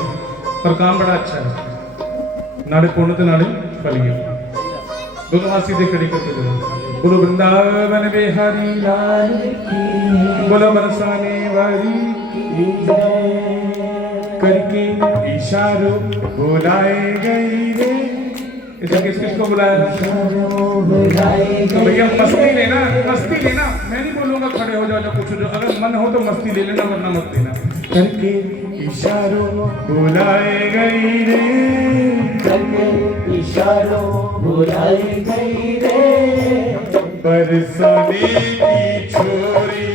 पर काम बड़ा अच्छा है। नाड़े पूर्णते नाड़े फलिए, दोनों हाथ सीधे खड़ी करके दो। बोलो वृंदावन बिहारी लाल की, बोलो बरसाने वाली की जय। करके इशारों बुलाए गई रे, इसे किस किस को बुलाया? तो भैया मस्ती लेना, मस्ती लेना। मैं नहीं बोलूंगा खड़े हो जाओ जब कुछ जो, अगर मन हो तो मस्ती ले लेना वरना मत लेना। करके इशारों बुलाए गई रे, करके इशारों बुलाई गई रे, बरसाने की छोरी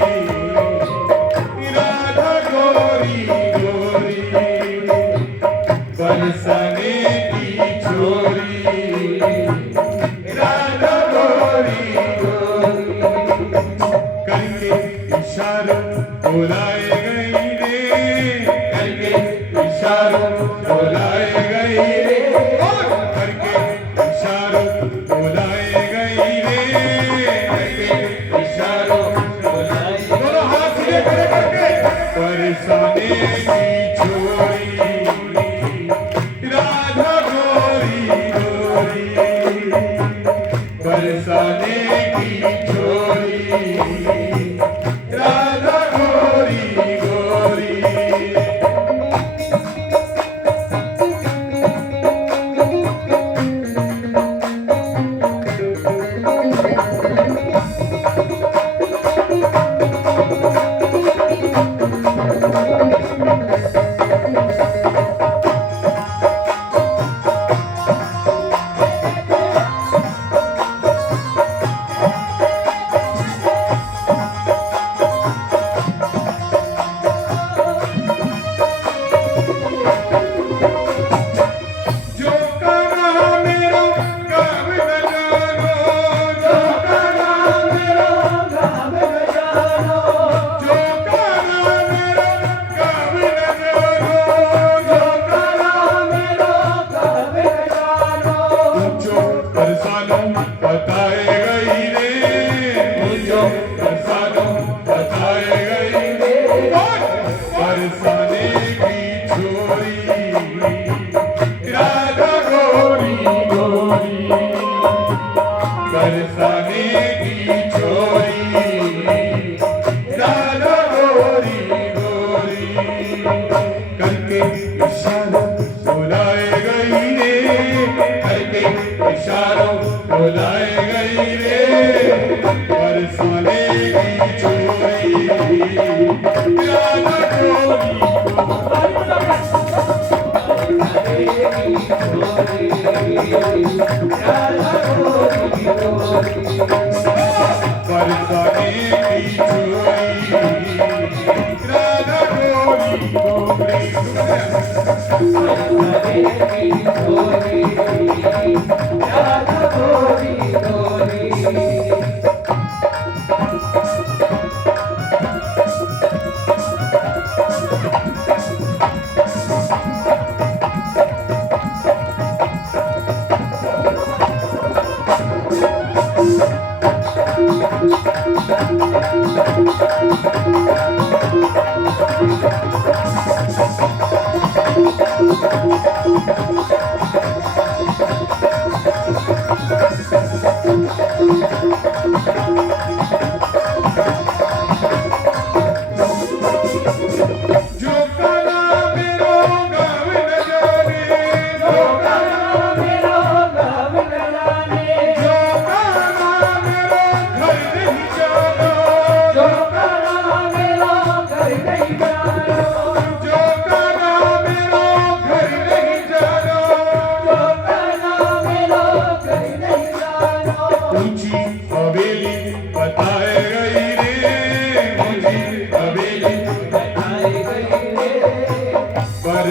राधा गोरी गोरी, बरसाने की छोरी राधा गोरी गोरी। करके इशारों बुलाए गई रे, करके इशारों बुलाए गई रे, करके इशारों बुलाए गई रे, करके इशारों बुलाए। दोनों हाथ सीधे खड़े करके, बरसाने की छोरी राधा गोरी गोरी, बरसाने की छोरी राधा गोरी गोरी।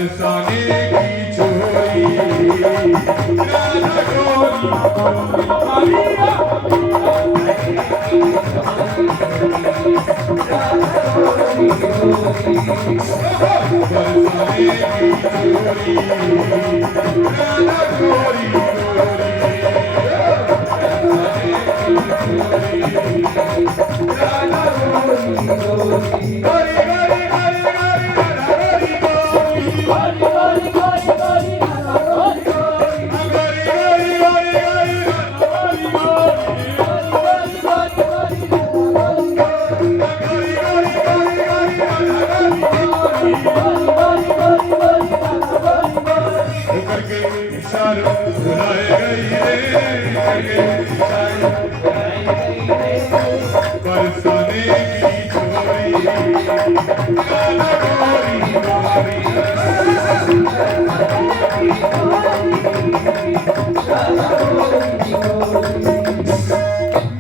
बरसाने की छोरी राधा गोरी बरसाने की छोरी राधा गोरी इशारों बुलाए गई रे बरसाने की छोरी राधा गोरी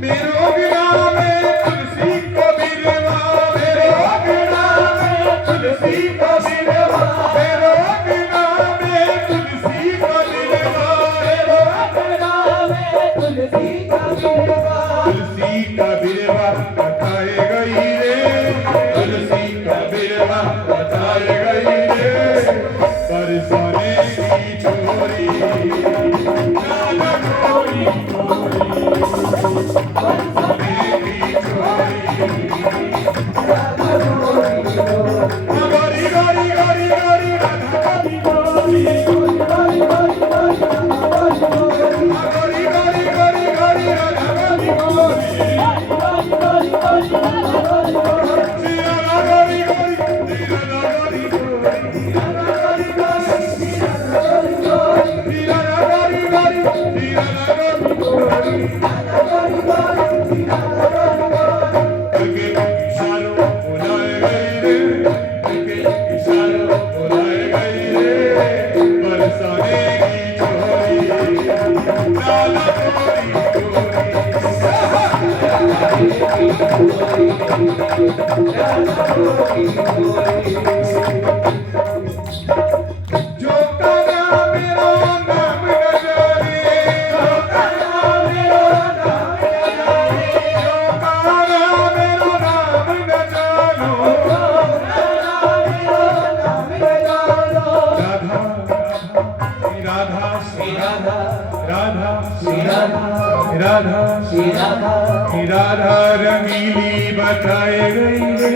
मेरो गिरा में तुलसी को बिरवा मेरो गिरा में तुलसी को बिरवा मेरो गिरा में तुलसी को बिरवा मेरो गिरा में तुलसी का बिरवा बताए गई रे तुलसी का बिरवा बताए गई रे बरसाने की छोरी राधा गोरी जो करा मेरा नाम न जाने जो करा मेरा नाम न जाने जो करा मेरा नाम न जानो राधा श्री राधा राधा श्री राधा राधा श्री राधा राधा रंगीली बताए गई रे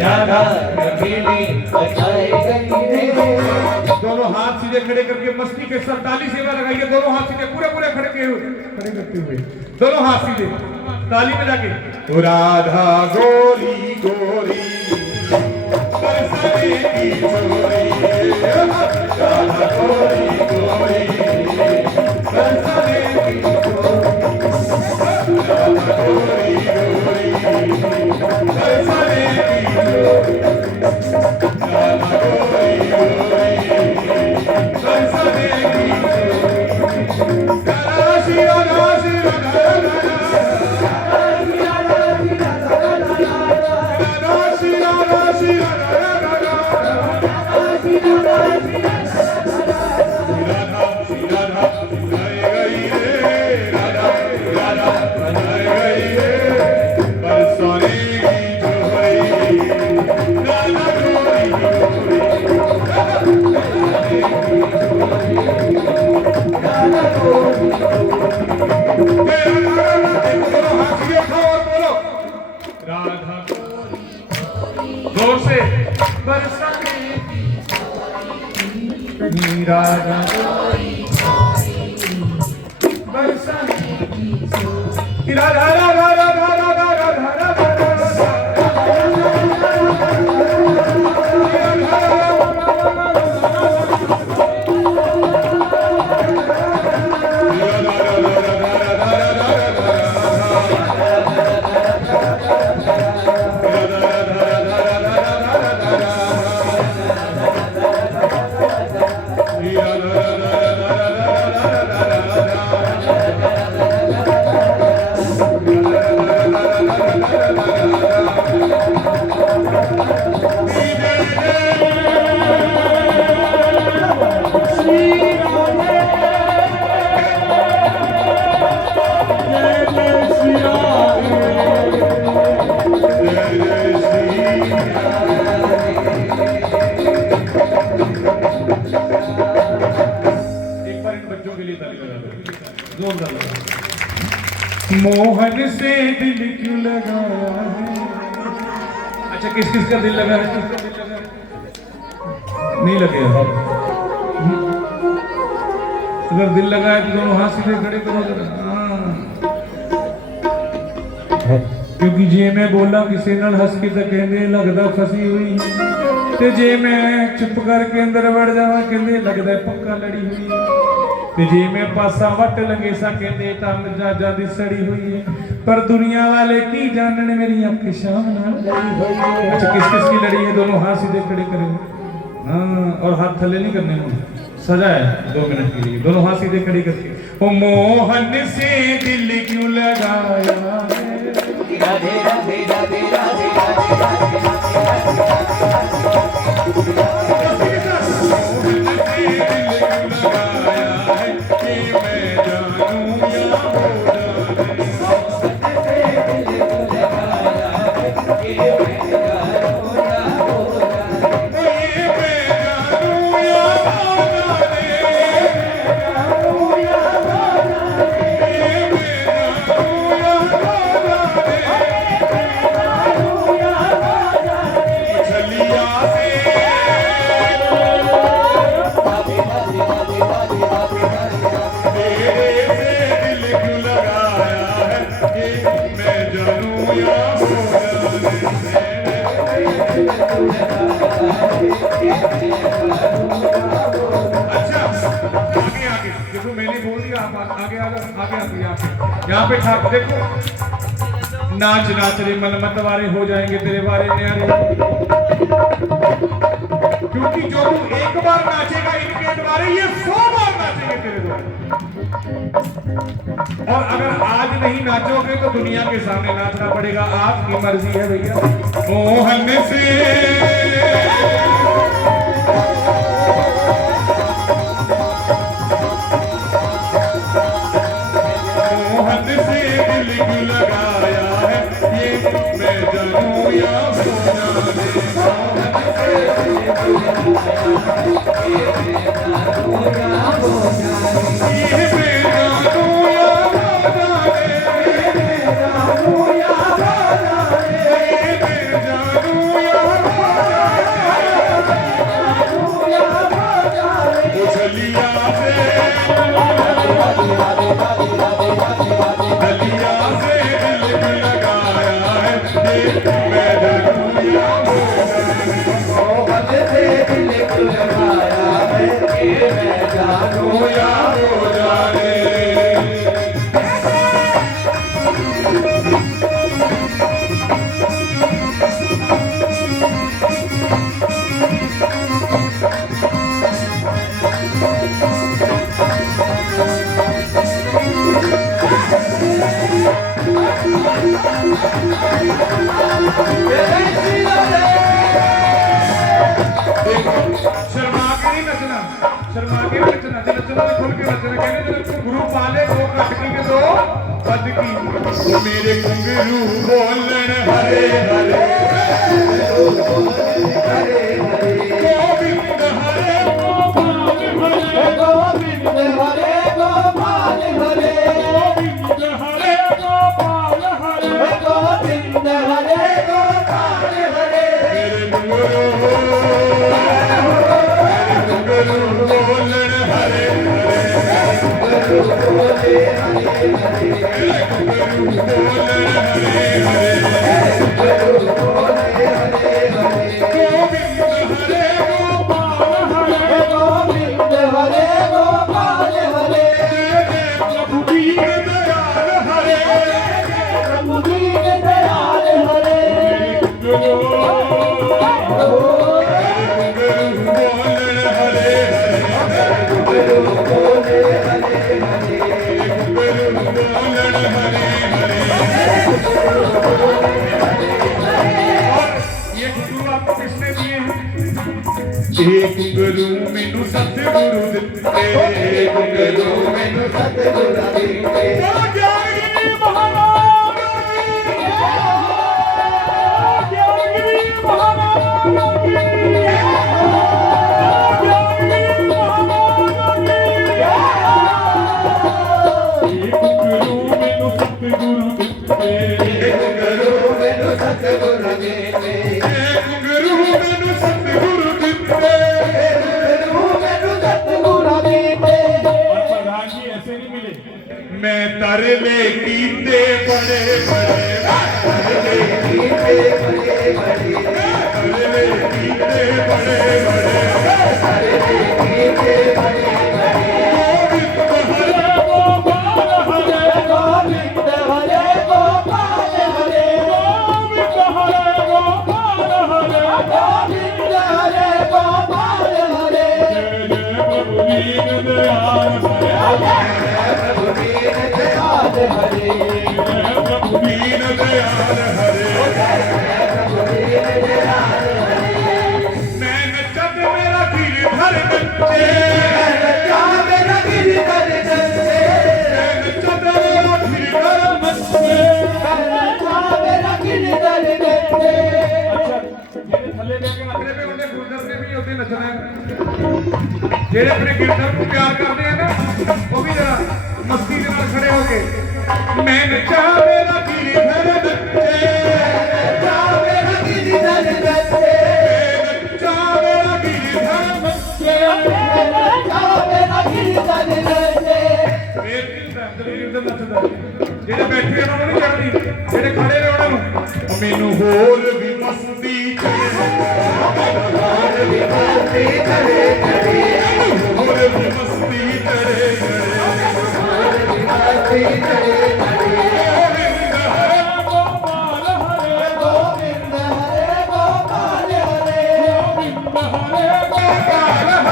राधा रंगीली बताए गई रे दोनों हाथ सीधे खड़े करके मस्ती के साथ ताली सेवा लगाइए दोनों हाथ सीधे पूरे पूरे खड़े करते हुए दोनों हाथ सीधे ताली में जाके ओ राधा गोरी गोरी बरसाने की छोरी राधा गोरी गोरी बरसाने की राधा गोरी गोरी बरसाने की राधा गोरी गोरी बरसाने की राधा श्री राधा श्री राधा राधा श्री राधा श्री राधा जोर से बरसाने राधा बरसाने राधा राधा राधा राधा राधा मोहन से दिल क्यों लगाया है। अच्छा किस किस का दिल लगा है, किसका दिल लगा है? नहीं लगे। अगर दिल लगा है तो दोनों हाथ सीधे खड़े करो जरा। क्योंकि जे मैं बोला किसी नाल हंस के तो कहते लगता फसी हुई, ते जे मैं चुप करके अंदर वड़ जावा कहते लगता पक्का लड़ी हुई, ते जे मैं पासा वट लगे सा कहते टन जाजा दी सड़ी हुई है। पर दुनिया वाले की जानन मेरी अख शाम नाल लड़ी हुई है। अच्छा किस किस की लड़ी है, दोनों हाथ सीधे खड़े करेंगे। हाँ और हाथ थले नहीं करने होंगे, सजा है 2 मिनट के लिए, दोनों हाथ सीधे खड़े करके। ओ मोहन से दिल क्यों लगाया है। राधे राधे राधे राधे राधे राधे अच्छा आगे आगे देखो, मैंने बोल दिया आप आगे आगे यहाँ पे ठाकुर देखो, नाच नाच रे मन मत वारे हो जाएंगे तेरे बारे न्यारे। क्योंकि जो तू एक बार नाचेगा इनके द्वारे, ये 100 बार नाचेंगे तेरे द्वारे। और अगर आज नहीं नाचोगे तो दुनिया के सामने नाचना पड़ेगा, आपकी मर्जी है भैया। मोहन से दिल क्यों लगाया है, ये मैं जानूं या हो जाने। ये मैं जानूं या हो जाने। चलिया से दिल क्यों लगाया है, ये मैं जानूं या हो जाने। मोहन से दिल क्यों लगाया है, ये मैं जानूं या हो जाने। शर्मा के नहीं नचना, शर्मा के नहीं नचना, जो नचना तो खुल के नचना। कहने जो गुरु पाले 2 कटकी के 2 पद की। वो मेरे घुंघरू बोलन हरे हरे गोविंद हरे गोपाल हरे, गोविंद हरे गोपाल हरे, गोविंद हरे गोपाल हरे, गोविंद हरे गोपाल हरे। मेरे घुंघरू बोलन हरे हरे, बोले हरे हरे, बोलन हरे हरे, बोले हरे हरे। गोविंद हरे गोपाल हरे, गोविंद हरे गोपाल हरे, प्रभु दीन दयाल हरे, प्रभु दीन दयाल हरे। बोलन हरे हरे, बोले हरे हरे, बोलन हरे हरे। और ये गुरु आपको किसने दिए हैं? एक गुरु मैनू सतगुरु दिते, एक गुरु मैनू सतगुरु दीते। ज्ञानगिरी महाराज की, ज्ञानगिरी महाराज की, ज्ञानगिरी महाराज की। एक गुरु मैनू सतगुरु करले कीते बड़े बड़े करले कीते बड़े बड़े करले कीते बड़े बड़े करले कीते बड़े बड़े गोविंद हरे गोपाल हरे गोविंद हरे गोपाल हरे गोविंद हरे गोपाल हरे प्रभु दीन दयाल हरे प्रभु दीन दयाल हरे प्रभु दीन दयाल हरे मैं नचत मेरा गिरधर बच्चे क्या मेरा गिरधर जैसे मैं नचत मेरा गिरधर बच्चे क्या मेरा गिरधर जैसे ਜਿਹੜੇ ਥੱਲੇ ਬਹਿ ਕੇ ਨੱਚਦੇ ਪਏ ਉਹਨੇ ਗੁਰਦਰ ਨੇ ਵੀ ਉਹਦੇ ਨੱਚਣਾ ਹੈ। ਜਿਹੜੇ ਆਪਣੇ ਗਿਰਦਰ ਨੂੰ ਪਿਆਰ ਕਰਦੇ ਆ ਨਾ ਉਹ ਵੀ ਜਰਾ ਮਸਤੀ ਦੇ ਨਾਲ ਖੜੇ ਹੋ ਕੇ मैं नचा मेरा गिरधर बच्चे क्या मेरा गिरधर जैसे नचा मेरा गिरधर बच्चे क्या मेरा गिरधर जैसे ਫੇਰ ਵੀ ਅੰਦਰ ਗਿਰਦਰ ਨੱਚਦਾ ਜਿਹੜੇ ਬੈਠੇ ਉਹਨਾਂ ਨੂੰ ਨਹੀਂ ਚੜਦੀ ਜਿਹੜੇ ਖੜੇ ਨੇ ਉਹਨਾਂ ਨੂੰ मैनू होर भी मस्ती चढ़े और भी मस्ती करे करे होर भी मस्ती चढ़े और भी मस्ती करे करे गोपाल हरे गोविंद हरे गोपाल हरे गोपाल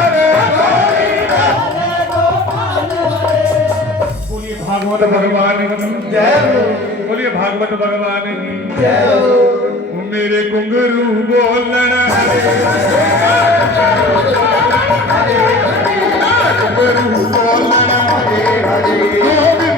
हरे गोविंद हरे गोपाल हरे बोलिए भागवत भगवान की जय हो बोलिए भागवत भगवान की जय हो मेरे घुंघरू बोलन घुंघरू बोलन हरे हरे